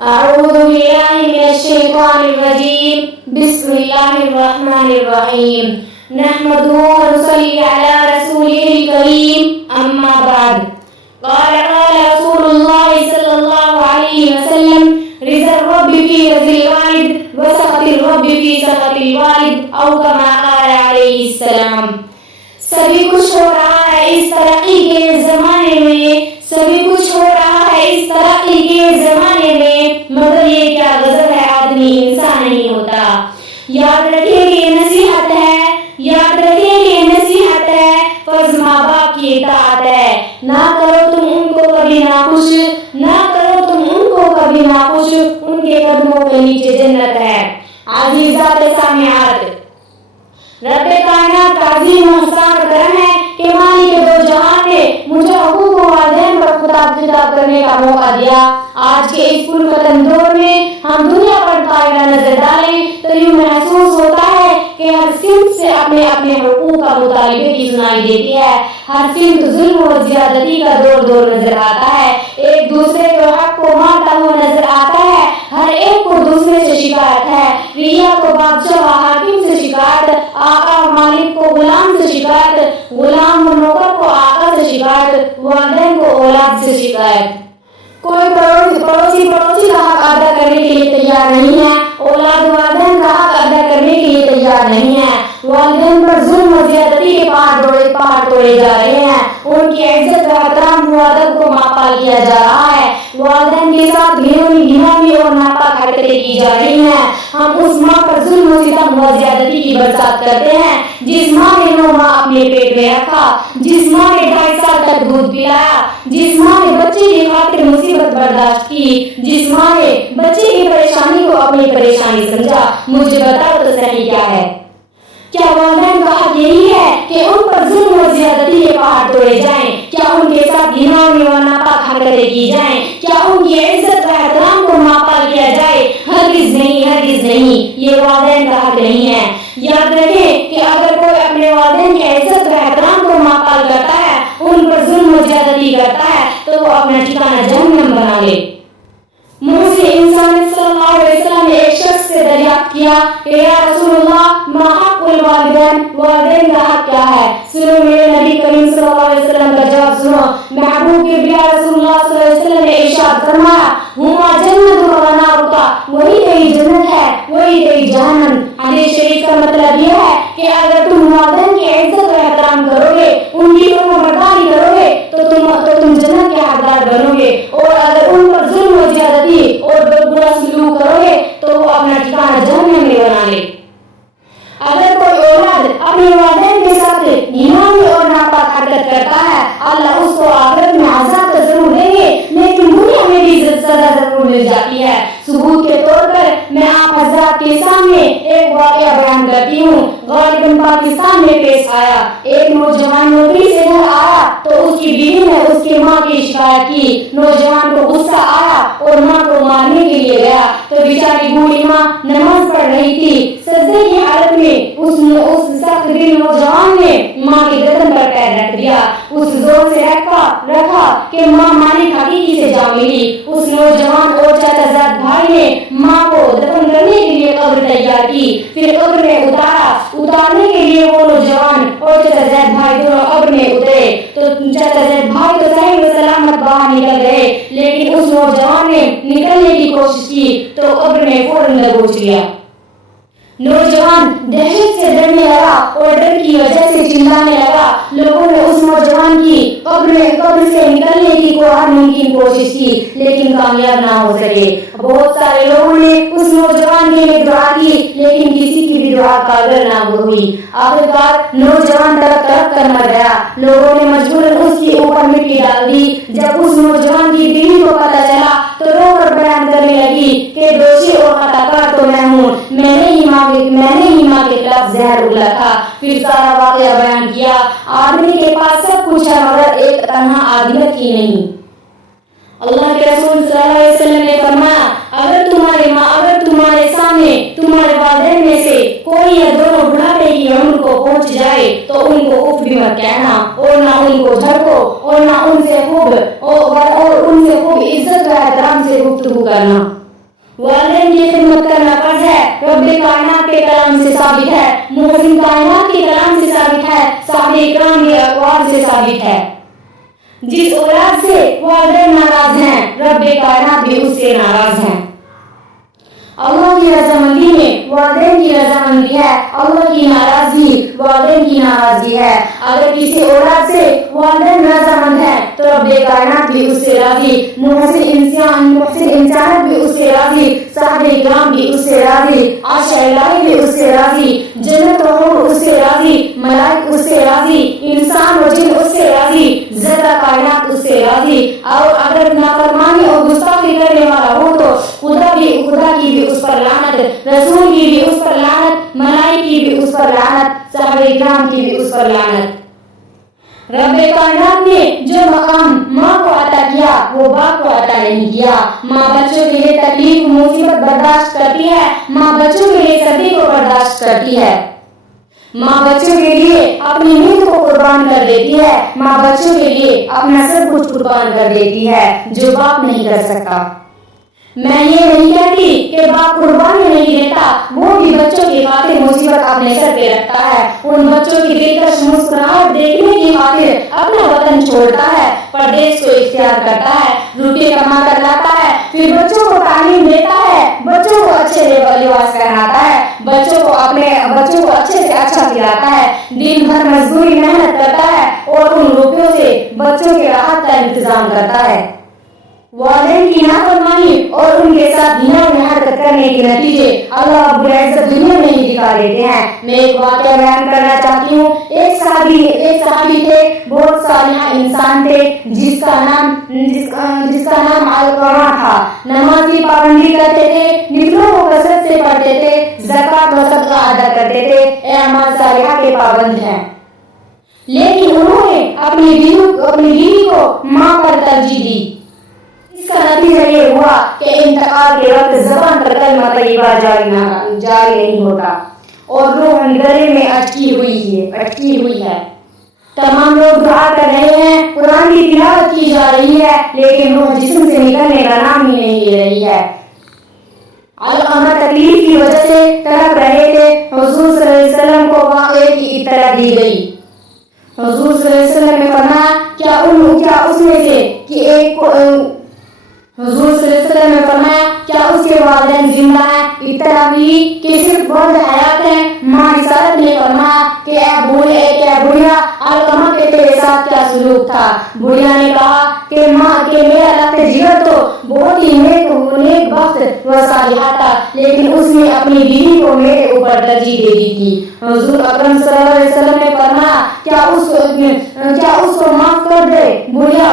أعوذ بالله من الشيطان الرجيم. بسم الله الرحمن الرحيم. نحمده ونصلي على رسوله الكريم. أما بعد. قال رسول الله صلى الله عليه وسلم: رضا الرب في رضا الوالد وسخط الرب في سخط الوالد، أو كما قال عليه السلام. سبھی کچھ ہو رہا ہے اس ترقی کے زمانے میں، سبھی کچھ ہو رہا ہے اس ترقی کے زمانے میں، مگر یہ کیا غضب ہے، آدمی انسان نہیں ہوتا. یاد رکھیں کہ یہ نصیحت ہے، یاد رکھیں کہ یہ نصیحت ہے. فرض ماں باپ کی اطاعت ہے. نہ کرو تم ان کو کبھی ناخوش، نہ کرو تم ان کو کبھی ناخوش، ان کے قدموں کے نیچے جنت ہے. عزیزات سامعات، رب کائنات کا عظیم احسان کرم ہے کہ مالک دو جہان نے مجھے حقوق و والدین پر خطاب کرنے کا موقع دیا. آج کے اس پرفتن دور میں ہم دنیا پر دائرہ نظر ڈالیں تو یوں محسوس ہوتا ہے کہ ہر صنف سے اپنے اپنے حقوق کا مطالبے کی سنائی دیتی ہے. ہر صنف ظلم و زیادتی کا دور دور نظر آتا ہے، ایک دوسرے کے حق کو مانتا ہوا نظر آتا ہے. ہر ایک کو دوسرے سے شکایت ہے، رعیہ کو بادشاہ و حاکم سے شکایت، آقا و مالک کو غلام سے شکایت، غلام و نوکر کو آقا سے شکایت، والدین کو اولاد سے شکایت. کوئی پڑوسی کا حق ادا کرنے کے لیے تیار نہیں ہے، اولاد والدین کا حق ادا کرنے کے لیے تیار نہیں ہے. والدین پر ظلم و زیادتی کے پہاڑ توڑے جا رہے ہیں، ان کی عزت و احترام و ادب کو ماپال کیا جا رہا ہے. والدین کے ساتھ گھناوی اور ناپاک حرکتیں کی جا رہی ہیں. ہم اس ماں پر ظلم و ستم و زیادتی کی برسات کرتے ہیں جس ماں نے 9 ماہ اپنے پیٹ میں رکھا، جس ماں نے 2.5 سال تک دودھ پلایا، جس ماں نے بچے کی خاطر مصیبت برداشت کی، جس ماں نے بچے کی پریشانی کو اپنی پریشانی سمجھا. مجھے بتاؤ تو صحیح کیا ہے؟ کیا والدین کا حق یہی ہے کہ ان پر ظلم و زیادتی کے پہاڑ توڑے جائیں؟ کیا ان کے ساتھ گھناوی و ناپاک حرکتیں کی جائیں؟ کیا ان کی عزت و احترام کو ماپال کیا جائے؟ ہرگز نہیں، ہرگز نہیں. یہ والدین کا حق نہیں ہے. یاد رکھیں کہ اگر کوئی اپنے والدین کی عزت و احترام کو ماپال کرتا ہے، ان پر ظلم و زیادتی کرتا ہے، تو وہ اپنا ٹھکانہ جہنم بنا لے. موسی انسان صلی اللہ علیہ وسلم نے ایک شخص سے دریافت کیا کہ یا رسول اللہ، ما حق الوالدین، والدین کا حق کیا ہے؟ سنو میرے نبی کریم صلی اللہ علیہ وسلم کا جواب سنو. محبوب کے بیا رسول اللہ صلی اللہ علیہ وسلم نے ارشاد فرمایا: ہما جنت و نار کا، وہی تیری جنت ہے، وہی تیری جہنم. حدیث شریف کا مطلب یہ ہے کہ اگر تم والدین کی عزت و احترام کرو گے، ان کی فرمانبرداری کرو گے تو تم جنت کے حقدار بنو گے، اور اگر ان پر ظلم و زیادتی اور برا سلوک کرو گے تو وہ اپنا ٹھکانہ جہنم میں بنا لے. اگر کوئی اولاد اپنے والدین کے ساتھ گھناوی اور ناپاک حرکت کرتا ہے، اللہ اس کو آخرت میں عذاب تو ضرور دیں گے، لیکن دنیا میں بھی سزا ضرور مل جاتی ہے. ثبوت کے طور پر میں آپ حضرات کے سامنے ایک واقعہ بیان کرتی ہوں. غالباً پاکستان میں پیش آیا. ایک نوجوان نوکری سے گھر آیا تو اس کی بیوی نے اس کی ماں کی شکایت کی. نوجوان کو غصہ آیا اور ماں کو مارنے کے لیے گیا تو بیچاری بوڑھی ماں نماز پڑھ رہی تھی. سجدے کی حالت میں اس سخت دل نوجوان نے ماں کے گردن پر پیر رکھ دیا. اس زور سے رکھا کہ ماں مالک حقیقی سے جا ملی. اس نوجوان اور چچا زاد بھائی نے ماں کو دفن کرنے کے لیے قبر تیار کی. پھر قبر میں اتارنے کے لیے وہ نوجوان اور چچا زاد بھائی دونوں قبر میں اترے تو چچا زاد بھائی تو صحیح و سلامت باہر نکل گئے، لیکن اس نوجوان نے نکلنے کی کوشش کی تو قبر میں فوراً دبوچ لیا. نوجوان دہشت سے ڈرنے لگا اور ڈر کی وجہ سے چلانے لگا. لوگوں نے اس نوجوان کی قبر سے نکلنے کی ہر ممکن کوشش کی لیکن کامیاب نہ ہو سکے. بہت سارے لوگوں نے اس نوجوان کے لیے دعا کی لیکن کسی کی بھی دعا قابل نہ ہوئی. آخرکار نوجوان تڑپ کر مر گیا. لوگوں نے مجبوراً اس کے اوپر مٹی ڈال دی. جب اس نوجوان کی بیوی کو پتہ چلا تو رو کر بیان کرنے لگی کہ دوشی اور خطا کار تو میں ہوں، میں نے ہی ماں کے خلاف زہر اگلا تھا. پھر سارا واقعہ بیان کیا. آدمی کے پاس سب کچھ ہے مگر ایک تنہا عادت ہی نہیں. اللہ کے رسول صلی اللہ علیہ وسلم نے فرمایا: اگر تمہارے سامنے تمہارے والدین میں سے کوئی یا دونوں بڑھاپے کی عمر کو پہنچ جائے تو ان کو اف بھی مت کہنا اور نہ ان کو جھڑکو اور نہ ان سے خوب عزت و احترام سے گفتگو کرنا. والدین کی خدمت کرنا فرض ہے، رب کائنات کے کلام سے ثابت ہے، محسن کائنات کے کلام سے ثابت ہے، صحابہ اکرام کے اقوال سے ثابت ہے۔ جس اولاد سے والدین ناراض ہیں، رب کائنات بھی اس سے ناراض ہیں۔ اللہ کی رضامندی میں والدین کی رضامندی ہے، اللہ کی ناراضگی والدین کی ناراضگی ہے۔ اگر کسی اولاد سے والدین رضامند ہیں تو رب کائنات بھی اس سے راضی، محسن انسانیت بھی اس سے راضی، صحابہ کرام بھی اس سے راضی، عرش الہی بھی اس سے راضی، جنت و حور اس سے راضی، ملائک اس سے راضی، انسان و جن اس سے راضی، زندہ کائنات اس سے راضی۔ اور اگر نافرمانی اور گستاخی کرنے والا ہو تو خدا کی بھی اس پر لعنت، رسول کی بھی اس پر لعنت، ملائک کی بھی اس پر لعنت، صحابہ کرام کی بھی اس پر لعنت۔ رب کائنات نے جو مقام ماں کو عطا کیا وہ باپ کو عطا نہیں کیا۔ ماں بچوں کے لیے تکلیف مصیبت برداشت کرتی ہے، ماں بچوں کے لیے سردی کو برداشت کرتی ہے، ماں بچوں کے لیے اپنی نیند کو قربان کر دیتی ہے، ماں بچوں کے لیے اپنا سب کچھ قربان کر دیتی ہے جو باپ نہیں کر سکتا۔ میں یہ نہیں کہتی کہ باپ قربانی نہیں دیتا، وہ بھی بچوں کی خاطر مصیبت اپنے سر پہ رکھتا ہے، ان بچوں کی دلکش مسکراہٹ دیکھنے کی خاطر اپنا وطن چھوڑتا ہے، پردیس کو اختیار کرتا ہے، روٹی کما کر لاتا ہے، پھر بچوں کو تعلیم دیتا ہے، بچوں کو اچھے لباس پہناتا ہے، بچوں کو اچھے سے اچھا کھلاتا ہے، دن بھر مزدوری محنت کرتا ہے اور ان روپیوں سے بچوں کے راحت کا انتظام کرتا ہے۔ والدین کی نافرمانی اور ان کے ساتھ گناہ میں حرکت کرنے کے نتیجے اللہ رب العزت دنیا میں ہی دکھا دیتے ہیں۔ میں ایک واقعہ بیان کرنا چاہتی ہوں۔ ایک صحابی تھے، بہت صالح انسان تھے، جس کا نام علقمہ تھا۔ نماز کی پابندی کرتے تھے، نفلوں کو کثرت سے پڑھتے تھے، زکوٰۃ و صدقہ ادا کرتے تھے، اعمال صالحہ کے پابند ہیں۔ لیکن انہوں نے اپنی بیوی کو ماں پر ترجیح دی۔ اس کا نتیجہ یہ ہوا کہ انتقال کے وقت زبان پر کلمہ طیبہ جاری نہیں ہوتا اور روح گلے میں اٹکی ہوئی ہے۔ تمام لوگ دعا کر رہے ہیں، قرآن کی تلاوت کی جا رہی ہے، لیکن روح جسم سے نکلنے کا نام ہی نہیں لے رہی ہے۔ علقمہ تکلیف کی وجہ سے تڑپ رہے تھے۔ حضور صلی اللہ علیہ وسلم کو واقعے کی اطلاع دی گئی۔ حضور صلی اللہ علیہ وسلم نے فرمایا، کیا اس کے والدین زندہ ہیں؟ اطلاع ملی کہ صرف مرد حیات ہیں۔ ماں رسالت نے فرمایا کہ اے بڑھیا، علقمہ کے تیرے ساتھ کیا سلوک تھا؟ بڑھیا نے کہا کہ میرا لخت جگر تو بہت ہی نیک بخت و صالحہ تھا، لیکن اس نے اپنی بیوی کو میرے اوپر ترجیح دے دی تھی۔ حضور اکرم صلی اللہ علیہ وسلم نے فرمایا، کیا اس کو معاف کر دے؟ بڑھیا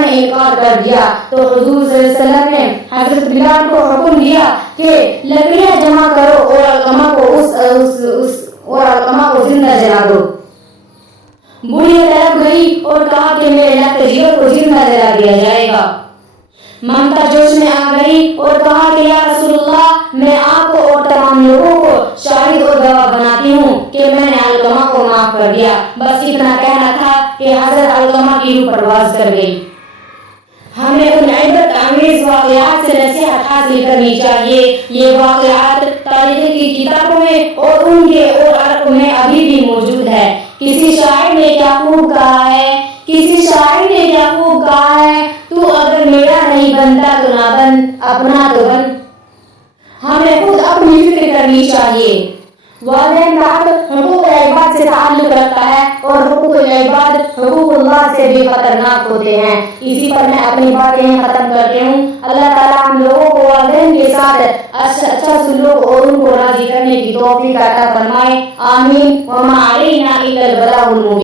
نے انکار کر دیا تو حضور صلی اللہ علیہ وسلم نے حضرت بلال کو حکم دیا کہ لکڑیاں جمع کرو اور علقمہ کو زندہ جلا دو۔ بڑھیا طرف گئی اور کہا کہ میرے لخت جگر کو زندہ جلا دیا جائے گا۔ ممتا جوش میں آ گئی اور کہا کہ یا رسول اللہ، میں آپ کو اور تمام لوگوں کو شاہد اور گواہ بناتی ہوں کہ میں نے علقمہ کو معاف کر دیا۔ بس اتنا کہنا تھا کہ حضرت علقمہ کی روح پرواز کر گئی۔ ہمیں ان عبرت انگیز واقعات سے نصیحت حاصل کرنی چاہیے۔ یہ واقعات تاریخ کی کتابوں میں اور عرق میں ابھی بھی موجود ہے۔ کسی شاعر نے کیا خوب کہا ہے، تو اگر میرا نہیں بنتا تو نہ بن، اپنا تو بن۔ ہمیں خود اپنی فکر کرنی چاہیے۔ والدین کا حق حقوق العباد سے تعلق رکھتا ہے اور حقوق العباد حقوق اللہ سے بھی خطرناک ہوتے ہیں۔ اسی پر میں اپنی باتیں ختم کرتی ہوں۔ اللہ تعالیٰ ہم لوگوں کو والدین کے ساتھ اچھا سلوک اور ان کو راضی کرنے کی توفیق عطا فرمائے، آمین۔ وما علینا الا البلاغ المبین۔